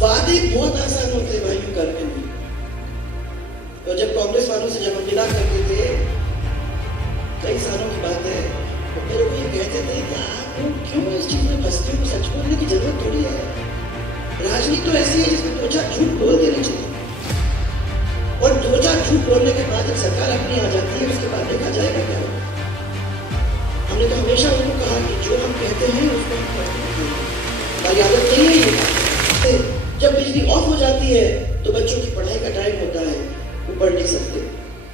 वादे बहुत आसान होते हैं भाइयों करने में। तो जब कांग्रेस वालों से जब हम मिला करते थे, कई सालों की बात है, तो मेरे को ये कहते थे कि आप लोग क्यों इस चीज में फंसते हो, सच बोलने की जरूरत थोड़ी है। राजनीति तो ऐसी है जिसमें दो चार झूठ बोल देने चाहिए, और दो चार झूठ बोलने के बाद जब सरकार अपनी आ जाती है, उसके बाद देखा जाएगा क्या होगा। हमने तो हमेशा उनको कहा कि जो हम कहते हैं उसको हम करते हैं। हमारी आदत नहीं है ये। जब बिजली ऑफ हो जाती है तो बच्चों की पढ़ाई का टाइम होता है, वो पढ़ नहीं सकते।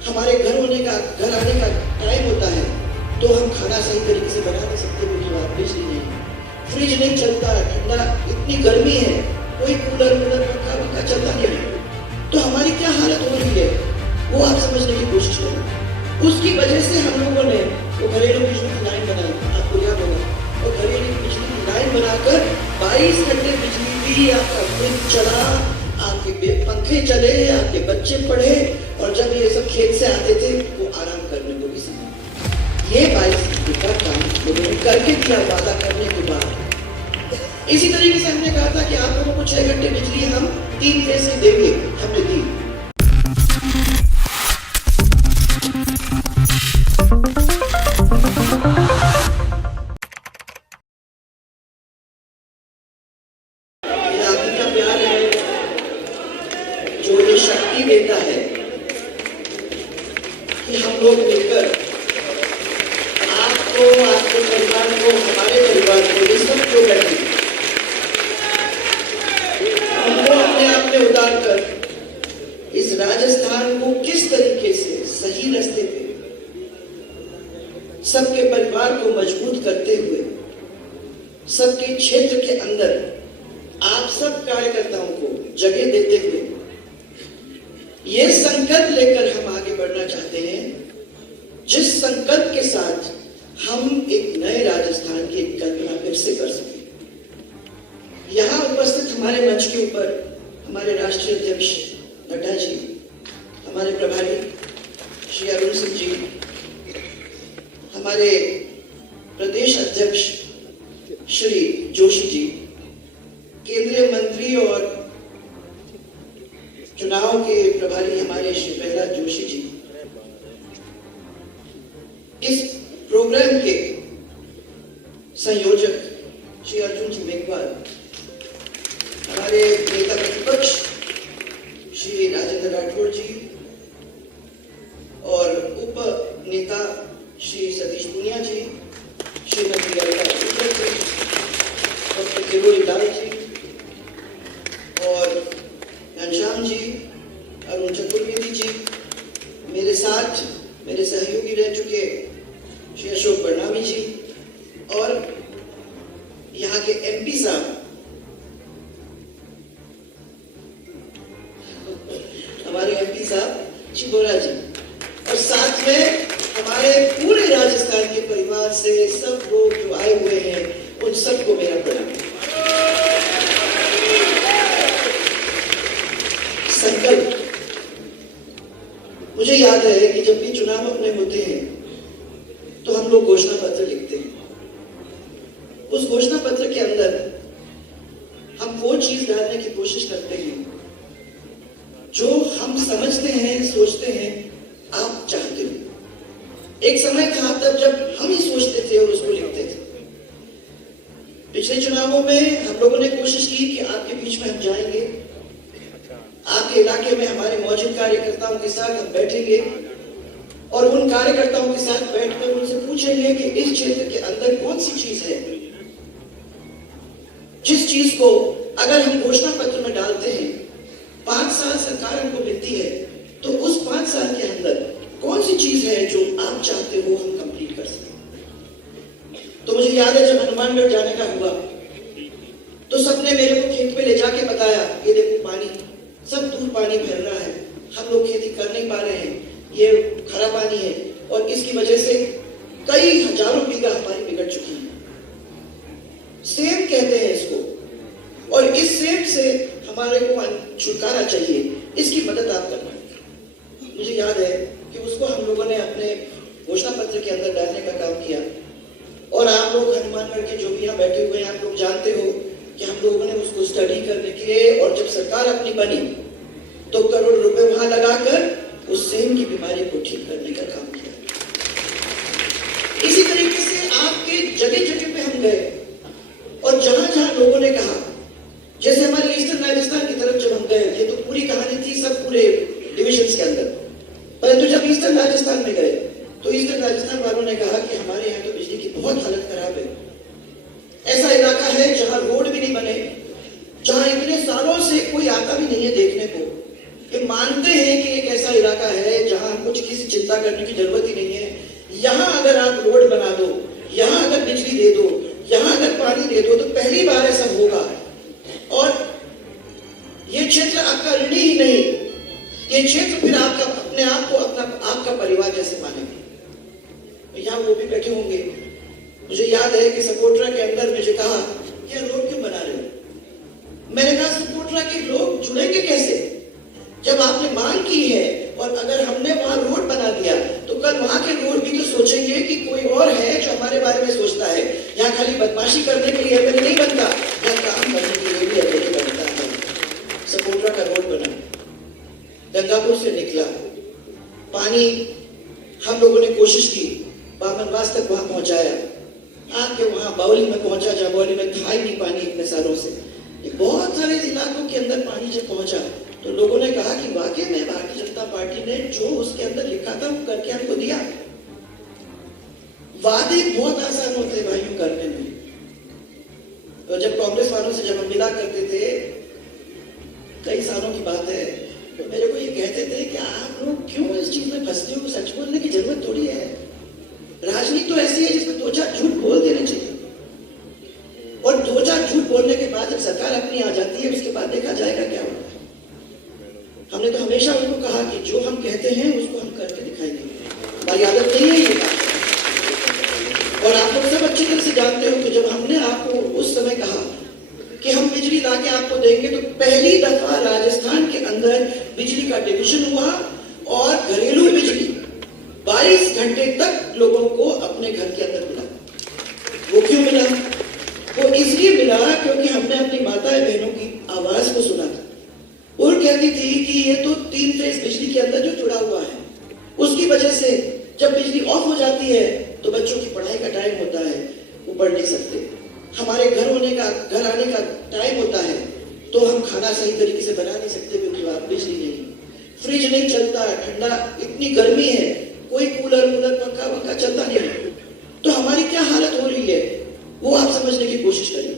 हमारे घर आने का टाइम होता है तो हम खाना सही तरीके से बना नहीं सकते, क्योंकि वहाँ बिजली नहीं, फ्रिज नहीं चलता, ठंडा, इतनी गर्मी है, कोई कूलर पंखा चलता नहीं है। तो हमारी क्या हालत हो रही है वो आप समझने की कोशिश करें। उसकी वजह से हम लोगों ने वो घरेलू बिजली की लाइन बनाई, आपको याद होगा, और घरेलू बिजली की लाइन बनाकर 22 घंटे बिजली दी, आपका फ्रिज चला, आपके पंखे चले, आपके बच्चे पढ़े, और जब ये सब खेत से आते थे वो आराम करने को भी समय। ये 22 घंटे का काम लोगों ने करके दिया वादा करने के बाद। इसी तरीके से हमने कहा था कि आप लोगों को 6 घंटे बिजली हम 3 फेज से देंगे, हमने दी। शक्ति देता है कि हम लोग मिलकर आपको, आपके परिवार को, हमारे परिवार को, ये सब जो बैठे हमको अपने आप में उतार कर इस राजस्थान को किस तरीके से सही रास्ते पे सबके परिवार को मजबूत करते हुए, सबके क्षेत्र के अंदर आप सब कार्यकर्ताओं को जगह देते हुए ये संकल्प लेकर हम आगे बढ़ना चाहते हैं, जिस संकल्प के साथ हम एक नए राजस्थान की कल्पना फिर से कर सकें। यहाँ उपस्थित हमारे मंच के ऊपर हमारे राष्ट्रीय अध्यक्ष नड्डा जी, हमारे प्रभारी श्री अरुण सिंह जी, हमारे प्रदेश अध्यक्ष श्री जोशी जी, केंद्रीय मंत्री और चुनाव के प्रभारी हमारे श्री प्रहलाद जोशी जी, इस प्रोग्राम के संयोजक श्री अर्जुन जी मेघवाल, हमारे नेता प्रतिपक्ष श्री राजेंद्र राठौड़ जी, और उप नेता श्री सतीश पुनिया जी, श्रीमती ललिता जी, डॉक्टर किरोड़ी लाल जी, और घनश्याम जी, अरुण चतुर्वेदी जी, मेरे साथ मेरे सहयोगी रह चुके श्री अशोक बरनामी जी, और यहाँ के एमपी साहब हमारे एमपी साहब चिबोरा जी, और साथ में हमारे पूरे राजस्थान के परिवार से सब लोग जो आए हुए हैं, उन सबको मेरा प्रणाम। संकल्प, मुझे याद है कि जब भी चुनाव अपने होते हैं तो हम लोग घोषणा पत्र लिखते हैं। उस घोषणा पत्र के अंदर हम वो चीज डालने की कोशिश करते हैं जो हम समझते हैं, सोचते हैं, आप चाहते हो। एक समय था तब जब हम ही सोचते थे और उसको लिखते थे। पिछले चुनावों में हम लोगों ने कोशिश की कि आपके बीच में हम जाएंगे, आपके इलाके में हमारे मौजूद कार्यकर्ताओं के साथ हम बैठेंगे, और उन कार्यकर्ताओं के साथ बैठकर उनसे पूछेंगे कि इस क्षेत्र के अंदर कौन सी चीज है जिस चीज को अगर हम घोषणा पत्र में डालते हैं, 5 साल सरकार हमको मिलती है, तो उस 5 साल के अंदर कौन सी चीज है जो आप चाहते हो हम कंप्लीट कर सकें। तो मुझे याद है जब हनुमानगढ़ जाने का हुआ तो सबने मेरे को खेत पे ले जाके बताया, ये देखो पानी, सब दूर पानी भर रहा है, हम लोग खेती कर नहीं पा रहे हैं, ये खरा पानी है, और इसकी वजह से कई हजारों बीघा हमारी बिगड़ चुकी है। सेम कहते हैं इसको, और इस सेम से हमारे को छुटकारा चाहिए, इसकी मदद आप करना। मुझे याद है कि उसको हम लोगों ने अपने घोषणा पत्र के अंदर डालने का काम किया, और आप लोग हनुमानगढ़ के जो भी यहाँ बैठे हुए हैं, आप लोग जानते हो कि हम लोगों ने उसको स्टडी करने के लिए, और जब सरकार अपनी बनी तो करोड़ रुपए वहां लगाकर उस सेम की बीमारी को ठीक करने का काम किया। इसी तरीके से आपके जगह जगह पे हम गए और जहां जहां लोगों ने कहा, जैसे हमारे ईस्टर्न राजस्थान की तरफ जब हम गए, ये तो पूरी कहानी थी सब पूरे डिविजन्स के अंदर, परंतु जब ईस्टर्न राजस्थान में गए तो ईस्टर्न राजस्थान वालों ने कहा कि हमारे यहाँ तो बिजली की बहुत हालत खराब है। ऐसा इलाका है जहां रोड भी नहीं बने, जहां इतने सालों से कोई आता भी नहीं है देखने को। ये मानते हैं कि एक ऐसा इलाका है जहां हमको किसी चिंता करने की जरूरत ही नहीं है। यहां अगर आप रोड बना दो, यहां अगर बिजली दे दो, यहां अगर पानी दे दो, तो पहली बार ऐसा होगा। और ये क्षेत्र आपका ऋणी ही नहीं, ये क्षेत्र फिर आपका अपने आप को आपका परिवार जैसे मानेंगे। यहाँ वो भी बैठे होंगे। मुझे याद है कि सपोट्रा के अंदर मुझे कहा कि रोड क्यों बना रहे हो। मैंने कहा सपोट्रा के लोग जुड़ेंगे कैसे जब आपने मांग की है, और अगर हमने वहां रोड बना दिया तो कल वहां के लोग भी तो सोचेंगे कि कोई और है जो हमारे बारे में सोचता है। यहाँ खाली बदमाशी करने के लिए अकेले नहीं बनता, यहाँ काम करने के लिए भी अकेले बनता है। सपोट्रा का रोड बना, गंगापुर से निकला पानी, हम लोगों ने कोशिश की बामनवास तक वहां पहुंचाया, आके वहां बावली में पहुंचा जहां बावली में था ही नहीं पानी इतने सालों से। ये बहुत सारे इलाकों के अंदर पानी जब पहुंचा तो लोगों ने कहा कि वाकई में भारतीय जनता पार्टी ने जो उसके अंदर लिखा था वो करके हमको दिया। वादे बहुत आसान होते हैं भाइयों करने में। तो जब कांग्रेस वालों से जब हम मिला करते थे, कई सालों की बात है, तो मेरे को ये कहते थे कि आप लोग क्यों इस चीज में फंसते हो, सच बोलने की जरूरत थोड़ी है। राजनीति तो ऐसी है जिसमें दो चार झूठ बोल देने चाहिए, और दो चार झूठ बोलने के बाद जब सरकार अपनी आ जाती है उसके बाद देखा जाएगा क्या होगा। हमने तो हमेशा उनको कहा कि जो हम कहते हैं उसको हम करके दिखाएंगे, हमारी आदत नहीं है ये बात। और आप लोग सब अच्छी तरह से जानते हो कि जब हमने आपको उस समय कहा कि हम बिजली लाके आपको देंगे, तो पहली दफा राजस्थान के अंदर बिजली का डिविजन हुआ और घरेलू बिजली 22 घंटे तक लोगों को अपने घर के अंदर मिला। वो क्यों मिला? वो इसलिए मिला क्योंकि हमने अपनी माता बहनों की आवाज को सुना था। और कहती थी कि ये तो 3 फेज बिजली के अंदर जो जुड़ा हुआ है, उसकी वजह से जब बिजली ऑफ हो जाती है तो बच्चों की पढ़ाई का टाइम होता है, वो पढ़ नहीं सकते। हमारे घर आने का टाइम होता है तो हम खाना सही तरीके से बना नहीं सकते क्योंकि वहां बिजली नहीं, फ्रिज नहीं चलता, ठंडा, इतनी गर्मी है, कोई कूलर पंखा चलता नहीं है। तो हमारी क्या हालत हो रही है वो आप समझने की कोशिश करिए।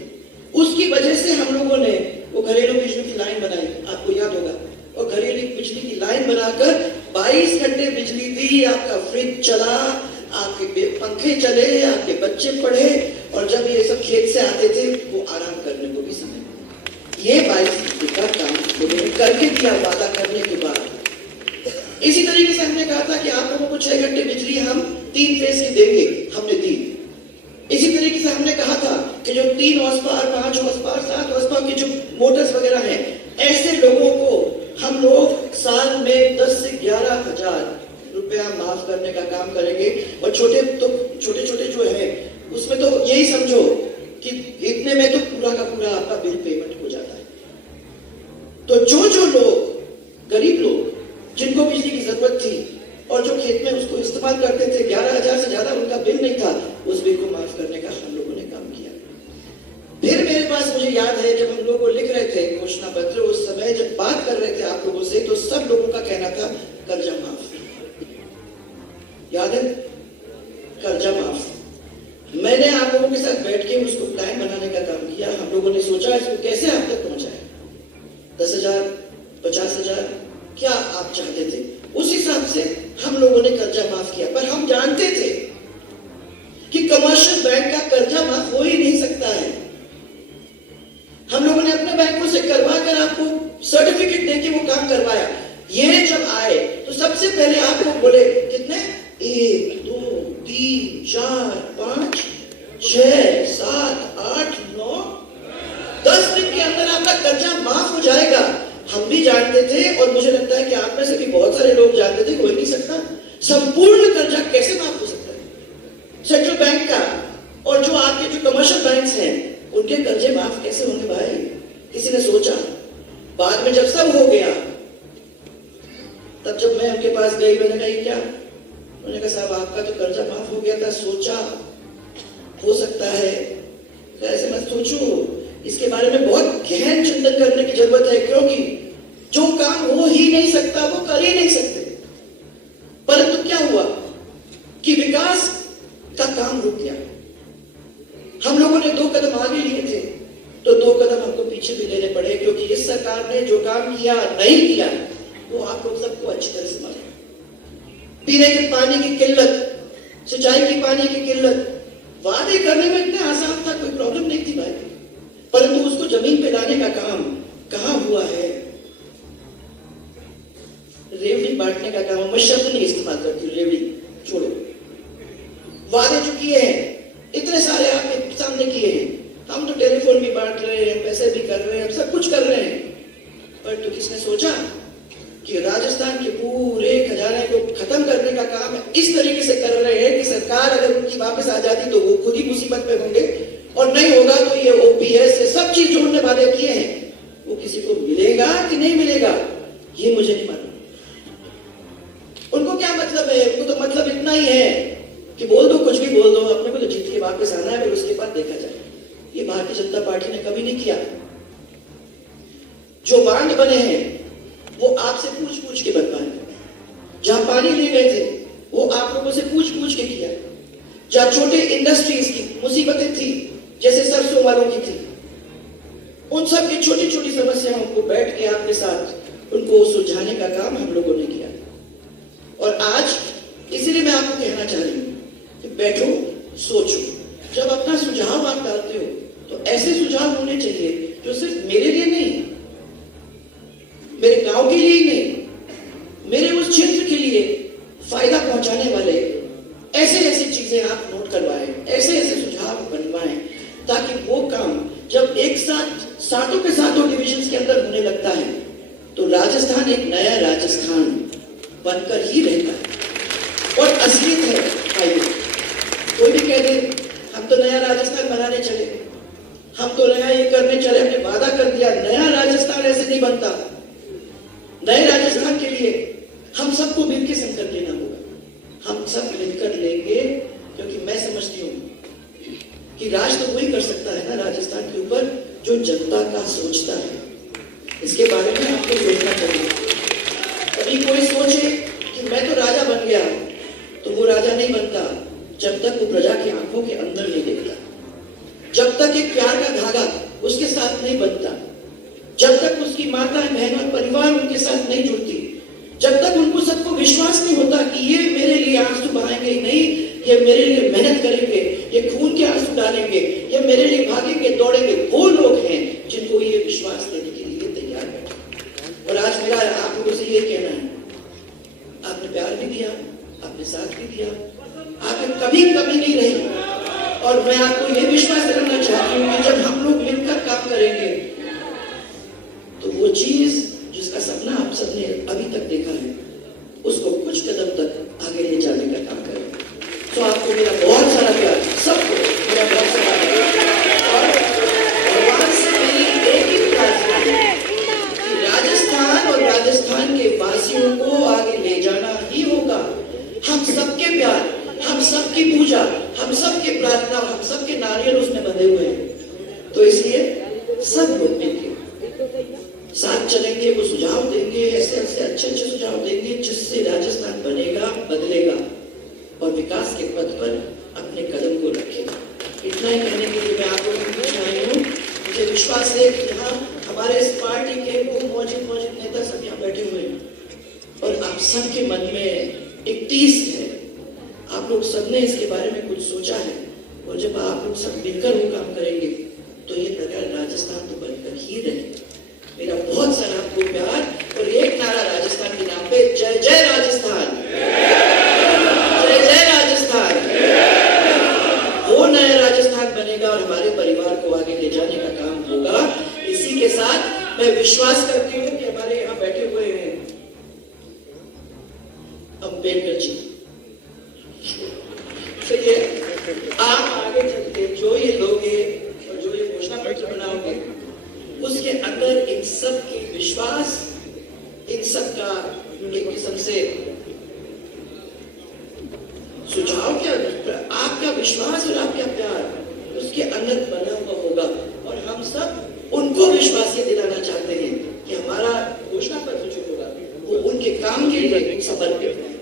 उसकी वजह से हम लोगों ने वो घरेलू बिजली की लाइन बनाई, आपको याद होगा, और घरेलू बिजली की लाइन बनाकर 22 घंटे बिजली दी। आपका फ्रिज चला, आपके पंखे चले, आपके बच्चे पढ़े, और जब ये सब खेत से आते थे वो आराम करने को भी समय। ये 22 घंटे का काम लोगों ने करके दिया वादा करने के बाद। इसी तरीके से हमने कहा था कि आप लोगों को 6 घंटे बिजली हम 3 फेज की देंगे, हमने दी। इसी तरीके से हमने कहा था कि जो 3 horse power, 5 horse power, 7 horse power की जो मोटर्स वगैरह हैं, ऐसे लोगों को हम लोग साल में 10 से 11 हजार रुपया माफ करने का काम करेंगे। और छोटे जो है उसमें तो यही समझो कि इतने में तो पूरा का पूरा आपका बिल पेमेंट हो जाता है। तो जो लोग, गरीब लोग जिनको बिजली की जरूरत थी और जो खेत में उसको इस्तेमाल करते थे, 11,000 से ज्यादा उनका बिल नहीं था, उस बिल को माफ करने का हम लोगों ने काम किया। फिर मेरे पास, मुझे याद है जब हम लोगों को लिख रहे थे घोषणा पत्र, उस समय जब बात कर रहे थे आप लोगों से, तो सब लोगों का कहना था कर्जा माफ। याद है? कर्जा माफ। मैंने आप लोगों के साथ बैठ के उसको प्लान बनाने का काम किया। हम लोगों ने सोचा इसको कैसे आप तक पहुंचाए, 10,000, 50,000, क्या आप चाहते थे, उस हिसाब से हम लोगों ने कर्जा माफ किया। पर हम जानते थे कि कमर्शियल बैंक का कर्जा माफ हो ही नहीं सकता है। हम लोगों ने अपने बैंकों से करवा कर आपको सर्टिफिकेट देके वो काम करवाया। ये जब आए तो सबसे पहले आप लोग बोले कितने, 1, 2, 3, 4, 5, 6, 7, 8, 9, 10 दिन के अंदर आपका कर्जा माफ हो जाएगा। हम भी जानते थे और मुझे लगता है कि आप में से भी बहुत सारे लोग जानते थे, हो ही नहीं सकता। संपूर्ण कर्जा कैसे माफ हो सकता है सेंट्रल बैंक का, और जो आपके जो कमर्शियल बैंक्स हैं उनके कर्जे माफ कैसे होंगे भाई? किसी ने सोचा? बाद में जब सब हो गया, तब जब मैं उनके पास गई, मैंने कहा क्या? उन्होंने कहा साहब आपका तो कर्जा माफ हो गया था, सोचा हो सकता है। ऐसे मत सोचो, इसके बारे में बहुत गहन चिंतन करने की जरूरत है, क्योंकि जो काम हो ही नहीं सकता वो कर ही नहीं सकते। परंतु क्या हुआ कि विकास का काम रुक गया। हम लोगों ने 2 कदम आगे लिए थे, तो 2 कदम हमको पीछे भी लेने पड़े, क्योंकि इस सरकार ने जो काम किया नहीं किया वो आप लोग सबको अच्छी तरह से मालूम। पीने के पानी की किल्लत, सिंचाई की पानी की किल्लत, वादे करने में इतना आसान था, कोई प्रॉब्लम नहीं थी भाई, परंतु उसको जमीन पे लाने का काम कहां हुआ है? रेवड़ी बांटने का काम, मैं शब्द नहीं इस्तेमाल करती, रेवड़ी छोड़ो। वादे जो किए हैं इतने सारे आपके सामने किए हैं, हम तो टेलीफोन भी बांट रहे हैं, पैसे भी कर रहे हैं, सब कुछ कर रहे हैं, परंतु किसने सोचा कि राजस्थान के पूरे खजाने को खत्म करने का काम इस तरीके से कर रहे हैं कि सरकार अगर उनकी वापस आ जाती तो वो खुद ही मुसीबत में होंगे, और नहीं होगा तो ये ओपीएस से सब चीज जोड़ने वादे किए हैं, वो किसी को मिलेगा कि नहीं मिलेगा ये मुझे नहीं मालूम। उनको क्या मतलब है? उनको तो मतलब इतना ही है कि बोल दो, कुछ भी बोल दो, अपने को तो जीत के वापस आना है, फिर उसके बाद देखा जाए। ये भारतीय जनता पार्टी ने कभी नहीं किया। जो बांध बने हैं वो आपसे पूछ पूछ के बनवाए, जहां पानी ले गए थे वो आप लोगों से पूछ पूछ के किया, जहां छोटे इंडस्ट्रीज की मुसीबतें थी जैसे सरसों वालों की थी, उन सब की छोटी छोटी समस्याओं को बैठ के आपके साथ उनको सुलझाने का काम हम लोगों ने किया। और आज इसीलिए मैं आपको कहना चाह रही हूं कि बैठो, सोचो, जब अपना सुझाव आप डालते हो तो ऐसे सुझाव होने चाहिए जो सिर्फ मेरे लिए नहीं, मेरे गांव के लिए ही नहीं, मेरे उस क्षेत्र के लिए फायदा पहुंचाने वाले ऐसे ऐसे चीजें आप नोट करवाएं, ऐसे ऐसे सुझाव बनवाएं, ताकि वो काम जब एक साथ सातों के सातों डिविजन्स के अंदर होने लगता है तो राजस्थान एक नया राजस्थान बनकर ही रहता है। और असलियत है भाई, कोई भी कह दे हम तो नया राजस्थान बनाने चले, हम तो नया ये करने चले, हमने वादा कर दिया, नया राजस्थान ऐसे नहीं बनता। नए राजस्थान के लिए हम सबको मिलकर संकल्प लेना होगा, हम सब मिलकर लेंगे, क्योंकि मैं समझती हूं कि राज तो वही कर सकता है ना राजस्थान के ऊपर जो जनता का सोचता है। इसके बारे में आपको सोचना चाहिए। कभी कोई सोचे कि मैं तो राजा बन गया, तो वो राजा नहीं बनता जब तक वो प्रजा की आंखों के अंदर नहीं देखता, जब तक एक प्यार का धागा उसके साथ नहीं बनता, जब तक उसकी माता बहन और परिवार उनके साथ नहीं जुड़ती, जब तक उनको सबको विश्वास नहीं होता कि ये मेरे लिए आंसू बहाएंगे नहीं, ये मेरे लिए मेहनत करेंगे, ये खून के आंसू डालेंगे, ये मेरे लिए भागेंगे दौड़ेंगे, वो लोग हैं जिनको ये विश्वास देने के लिए तैयार बैठे। और आज मेरा आप लोगों से ये कहना है, आपने प्यार भी दिया, आपने साथ भी दिया, आपने कभी कमी नहीं रही, और मैं आपको ये विश्वास दिलाना चाहती हूँ कि जब हम लोग मिलकर काम करेंगे तो वो चीज जिसका सपना आप सबने अभी तक देखा है उसको कुछ कदम तक आगे ले जाने का काम करेंगे। तो आपको मेरा बहुत सारा प्यार, सबको मेरा बहुत सारा प्यार, और भगवान से मेरी एक ही प्रार्थना है कि राजस्थान और राजस्थान के वासियों को आगे ले जाना ही होगा। हम सबके प्यार, हम सबकी पूजा, हम सबके प्रार्थना, हम सबके नारियल उसमें बंधे हुए हैं। तो इसलिए सब लोग मिलकर साथ चलेंगे, वो सुझाव देंगे, ऐसे ऐसे अच्छे अच्छे सुझाव देंगे जिससे राजस्थान बनेगा, बदलेगा और विकास के पथ पर अपने कदम को रखेगा। इतना ही कहने के लिए मैं आप लोगों को पूछ रही हूँ। मुझे विश्वास है कि यहाँ हमारे इस पार्टी के वो मौजूद नेता सब यहाँ बैठे हुए हैं और आप सबके मन में एक टीस है, आप लोग सबने इसके बारे में कुछ सोचा है, और जब आप लोग सब मिलकर वो काम करेंगे तो ये नगर राजस्थान तो बनकर ही रहेगा। मेरा बहुत सारा आपको प्यार और एक नारा राजस्थान के नाम पे, जय जय राजस्थान, जय जय राजस्थान। वो नया राजस्थान बनेगा और हमारे परिवार को आगे ले जाने का काम होगा। इसी के साथ मैं विश्वास करती हूँ कि हमारे यहाँ बैठे हुए हैं अम्बेडकर जी, सही है, आप आगे चलते जो ये लोग और जो ये घोषणा सबकी विश्वास, इन सब का एक किस्म से सुझाव क्या, आपका विश्वास और आपका प्यार उसके अंदर बना हुआ होगा। और हम सब उनको विश्वास ये दिलाना चाहते हैं कि हमारा घोषणा पत्र जो होगा वो उनके काम के लिए समर्पित है।